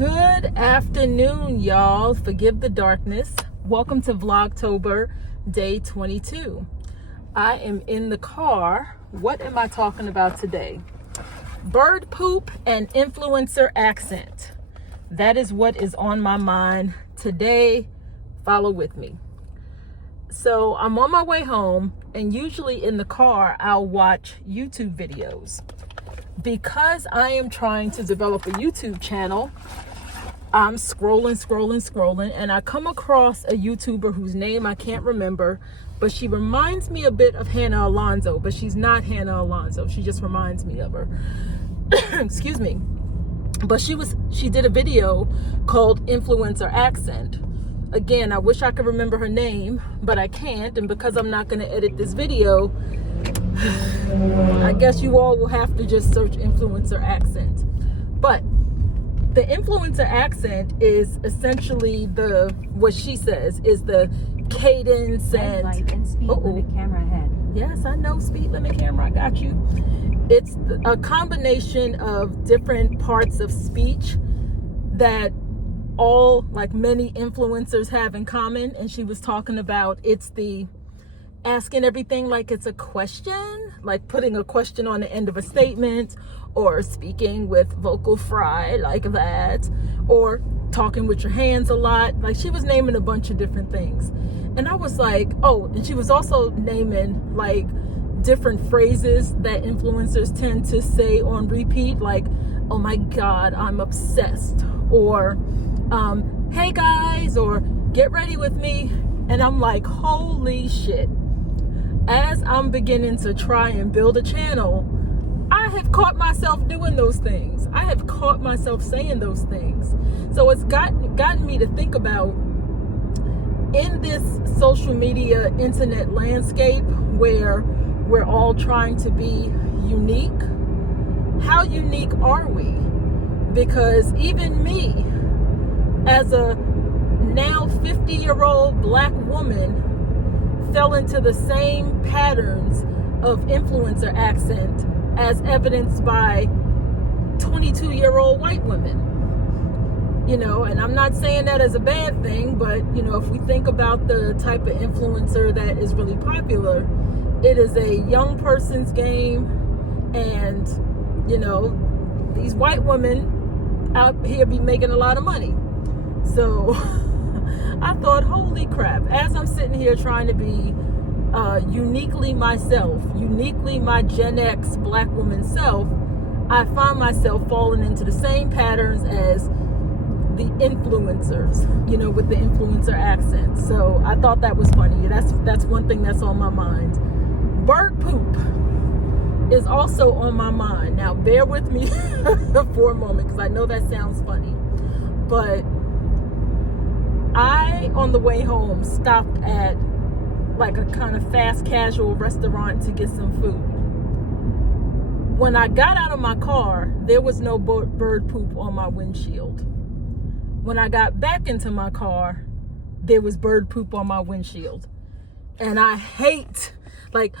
Good afternoon, y'all. Forgive the darkness. Welcome to Vlogtober day 22. I am in the car. What am I talking about today? Bird poop and influencer accent. That is what is on my mind today. Follow with me. So I'm on my way home, and usually in the car, I'll watch YouTube videos. Because I am trying to develop a YouTube channel, I'm scrolling, and I come across a YouTuber whose name I can't remember, but she reminds me a bit of Hannah Alonso, but she's not Hannah Alonso. She just reminds me of her. Excuse me. But she did a video called Influencer Accent. Again, I wish I could remember her name, but I can't, and because I'm not going to edit this video, I guess you all will have to just search influencer accent. But the influencer accent is essentially what she says is the cadence and speed limit camera ahead. Yes, I know, speed limit camera, I got you. It's a combination of different parts of speech that all, like many influencers, have in common. And she was talking about it's the asking everything like it's a question, like putting a question on the end of a statement, or speaking with vocal fry like that, or talking with your hands a lot. Like, she was naming a bunch of different things. And I was like, oh, and she was also naming like different phrases that influencers tend to say on repeat, like, oh my God, I'm obsessed, or hey guys, or get ready with me. And I'm like, holy shit. As I'm beginning to try and build a channel, I have caught myself doing those things. I have caught myself saying those things. So it's gotten me to think about, in this social media internet landscape where we're all trying to be unique, how unique are we? Because even me, as a now 50-year-old black woman, fell into the same patterns of influencer accent as evidenced by 22-year-old white women. You know, and I'm not saying that as a bad thing, but, you know, if we think about the type of influencer that is really popular, it is a young person's game. And, you know, these white women out here be making a lot of money. So I thought, holy crap, as I'm sitting here trying to be uniquely myself, uniquely my Gen X black woman self, I find myself falling into the same patterns as the influencers, you know, with the influencer accent. So I thought that was funny. That's one thing that's on my mind. Bird poop is also on my mind. Now, bear with me for a moment, because I know that sounds funny, but I, on the way home, stopped at like a kind of fast casual restaurant to get some food. When I got out of my car, there was no bird poop on my windshield. When I got back into my car, there was bird poop on my windshield. And I hate, like,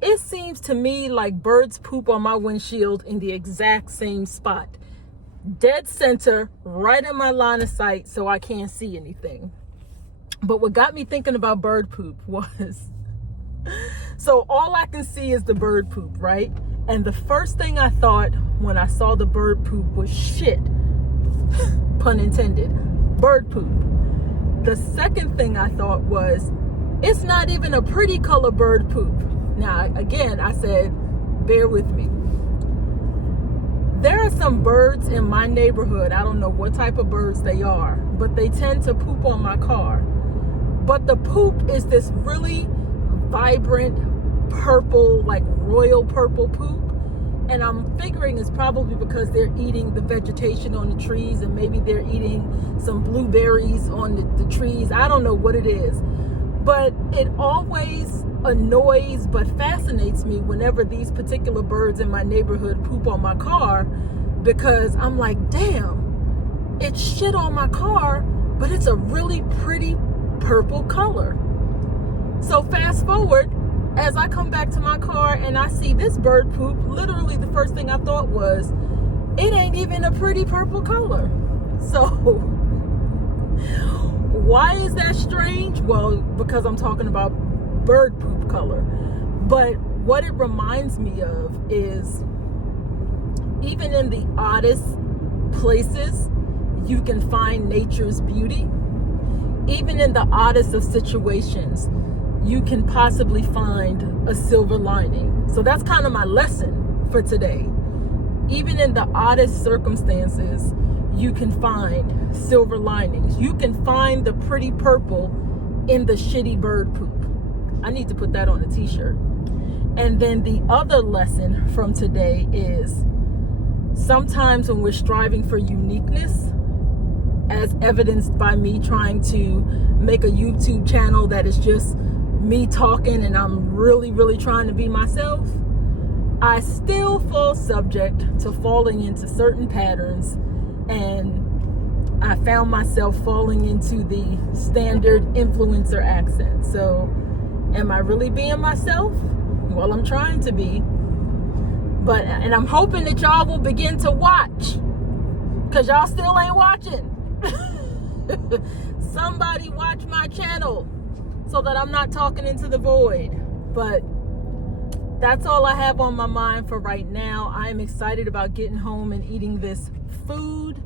it seems to me like birds poop on my windshield in the exact same spot. Dead center, right in my line of sight, so I can't see anything. But what got me thinking about bird poop was, so all I can see is the bird poop, right? And the first thing I thought when I saw the bird poop was shit, pun intended, bird poop. The second thing I thought was, it's not even a pretty color bird poop. Now, again, I said, bear with me. There are some birds in my neighborhood, I don't know what type of birds they are, but they tend to poop on my car. But the poop is this really vibrant purple, like royal purple poop. And I'm figuring it's probably because they're eating the vegetation on the trees, and maybe they're eating some blueberries on the trees. I don't know what it is. But it always annoys but fascinates me whenever these particular birds in my neighborhood poop on my car, because I'm like, damn, it's shit on my car, but it's a really pretty purple color. So fast forward, as I come back to my car and I see this bird poop, literally the first thing I thought was, it ain't even a pretty purple color. So why is that strange? Well, because I'm talking about bird poop color. But what it reminds me of is even in the oddest places, you can find nature's beauty. Even in the oddest of situations, you can possibly find a silver lining. So that's kind of my lesson for today. Even in the oddest circumstances, you can find silver linings. You can find the pretty purple in the shitty bird poop. I need to put that on a t-shirt. And then the other lesson from today is sometimes when we're striving for uniqueness, as evidenced by me trying to make a YouTube channel that is just me talking and I'm really, really trying to be myself, I still fall subject to falling into certain patterns, and I found myself falling into the standard influencer accent. So am I really being myself? Well, I'm trying to be. And I'm hoping that y'all will begin to watch, because y'all still ain't watching. Somebody watch my channel so that I'm not talking into the void. But that's all I have on my mind for right now. I'm excited about getting home and eating this food.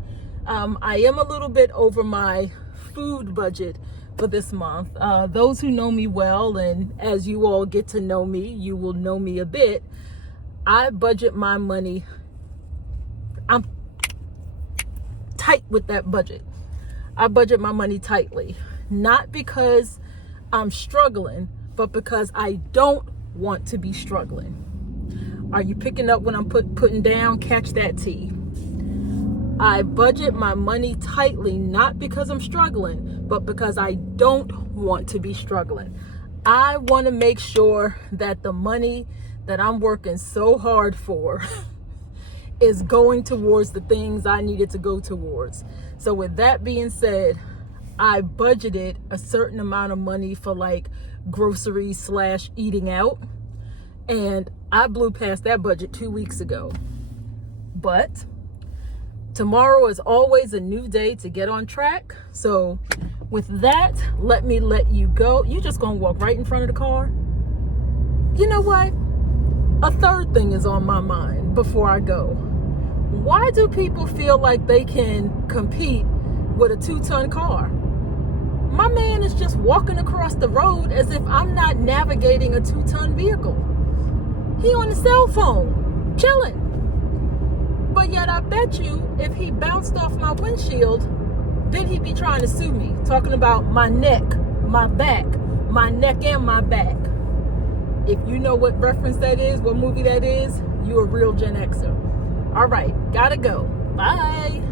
I am a little bit over my food budget for this month. Those who know me well, and as you all get to know me, you will know me a bit. I budget my money. I'm tight with that budget. I budget my money tightly, not because I'm struggling, but because I don't want to be struggling. Are you picking up what I'm putting down? Catch that tea. I budget my money tightly, not because I'm struggling, but because I don't want to be struggling. I want to make sure that the money that I'm working so hard for is going towards the things I needed to go towards. So with that being said, I budgeted a certain amount of money for like groceries / eating out, and I blew past that budget 2 weeks ago. But tomorrow is always a new day to get on track. So with that, let me let you go. You just gonna walk right in front of the car? You know what? A third thing is on my mind before I go. Why do people feel like they can compete with a 2-ton car? My man is just walking across the road as if I'm not navigating a 2-ton vehicle. He on his cell phone, chilling. But yet I bet you if he bounced off my windshield, then he'd be trying to sue me, talking about my neck, my back, my neck and my back. If you know what reference that is, what movie that is, you a real Gen Xer. All right, gotta go. Bye.